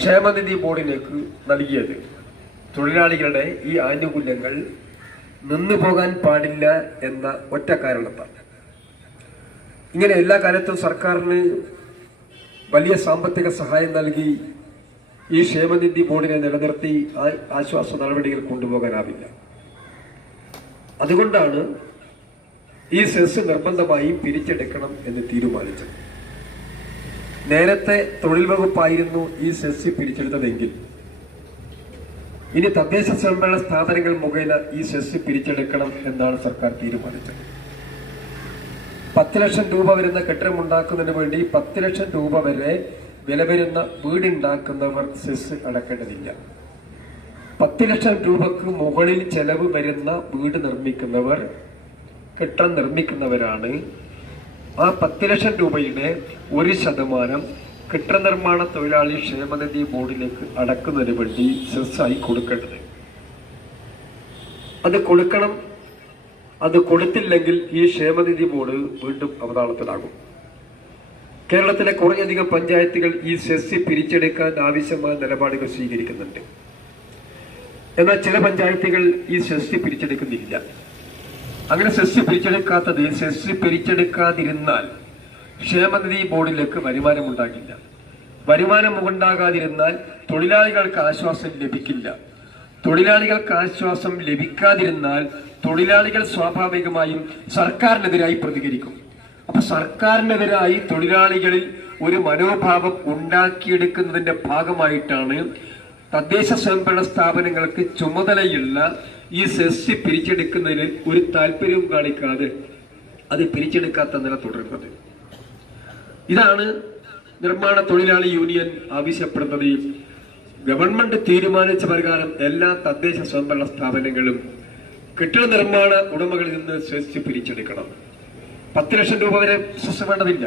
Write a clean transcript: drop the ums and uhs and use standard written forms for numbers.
ക്ഷേമനിധി ബോർഡിലേക്ക് നൽകിയത് തൊഴിലാളികളുടെ ഈ ആനുകൂല്യങ്ങൾ നിന്നുപോകാൻ പാടില്ല എന്ന ഒറ്റ കാരണത്താണ്. ഇങ്ങനെ എല്ലാ കാലത്തും സർക്കാരിന് വലിയ സാമ്പത്തിക സഹായം നൽകി ഈ ക്ഷേമനിധി ബോർഡിനെ നിലനിർത്തി ആശ്വാസ നടപടികൾ കൊണ്ടുപോകാനാവില്ല. അതുകൊണ്ടാണ് ഈ സെസ് നിർബന്ധമായും പിരിച്ചെടുക്കണം എന്ന് തീരുമാനിച്ചത്. നേരത്തെ തൊഴിൽ വകുപ്പായിരുന്നു ഈ സെസ് പിരിച്ചെടുത്തതെങ്കിൽ ഇനി തദ്ദേശ സ്വയംഭരണ സ്ഥാപനങ്ങൾ മുഖേന ഈ സെസ് പിരിച്ചെടുക്കണം എന്നാണ് സർക്കാർ തീരുമാനിച്ചത്. 10 ലക്ഷം രൂപ വരുന്ന കെട്ടിടം ഉണ്ടാക്കുന്നതിന് വേണ്ടി 10 ലക്ഷം രൂപ വരെ വില വരുന്ന വീടുണ്ടാക്കുന്നവർ സെസ് അടക്കേണ്ടതില്ല. 10 ലക്ഷം രൂപക്ക് മുകളിൽ ചെലവ് വരുന്ന വീട് നിർമ്മിക്കുന്നവർ, കെട്ടിടം നിർമ്മിക്കുന്നവരാണ് ആ 10 ലക്ഷം രൂപയുടെ 1% കെട്ടിട നിർമ്മാണ തൊഴിലാളി ക്ഷേമനിധി ബോർഡിലേക്ക് അടക്കുന്നതിന് വേണ്ടി സെസ്സായി കൊടുക്കേണ്ടത്. അത് കൊടുക്കണം. അത് കൊടുത്തില്ലെങ്കിൽ ഈ ക്ഷേമനിധി ബോർഡ് വീണ്ടും അവതാളത്തിലാകും. കേരളത്തിലെ കുറേയധികം പഞ്ചായത്തുകൾ ഈ സെസ് പിരിച്ചെടുക്കാൻ ആവശ്യമായ നിലപാടുകൾ സ്വീകരിക്കുന്നുണ്ട്. എന്നാൽ ചില പഞ്ചായത്തുകൾ ഈ സെസ് പിരിച്ചെടുക്കുന്നില്ല. അങ്ങനെ സെസ് പിരിച്ചെടുക്കാതിരുന്നാൽ ക്ഷേമനിധി ബോർഡിലേക്ക് വരുമാനം ഉണ്ടാകില്ല. വരുമാനം ഉണ്ടാകാതിരുന്നാൽ തൊഴിലാളികൾക്ക് ആശ്വാസം ലഭിക്കില്ല. തൊഴിലാളികൾക്ക് ആശ്വാസം ലഭിക്കാതിരുന്നാൽ തൊഴിലാളികൾ സ്വാഭാവികമായും സർക്കാരിനെതിരായി പ്രതികരിക്കും. അപ്പൊ സർക്കാരിനെതിരായി തൊഴിലാളികളിൽ ഒരു മനോഭാവം ഉണ്ടാക്കിയെടുക്കുന്നതിന്റെ ഭാഗമായിട്ടാണ് തദ്ദേശ സ്വയംഭരണ സ്ഥാപനങ്ങൾക്ക് ചുമതലയുള്ള ഈ സെസ് പിരിച്ചെടുക്കുന്നതിന് ഒരു താല്പര്യവും കാണിക്കാതെ അത് പിരിച്ചെടുക്കാത്ത നില തുടരുന്നത്. ഇതാണ് നിർമ്മാണ തൊഴിലാളി യൂണിയൻ ആവശ്യപ്പെടുന്നത്. ഗവൺമെന്റ് തീരുമാനിച്ച പ്രകാരം എല്ലാ തദ്ദേശ സ്വയംഭരണ സ്ഥാപനങ്ങളും കെട്ടിട നിർമ്മാണ ഉടമകളിൽ നിന്ന് സെസ് പിരിച്ചെടുക്കണം. 10 ലക്ഷം രൂപ വരെ സെസ് വേണ്ടതില്ല.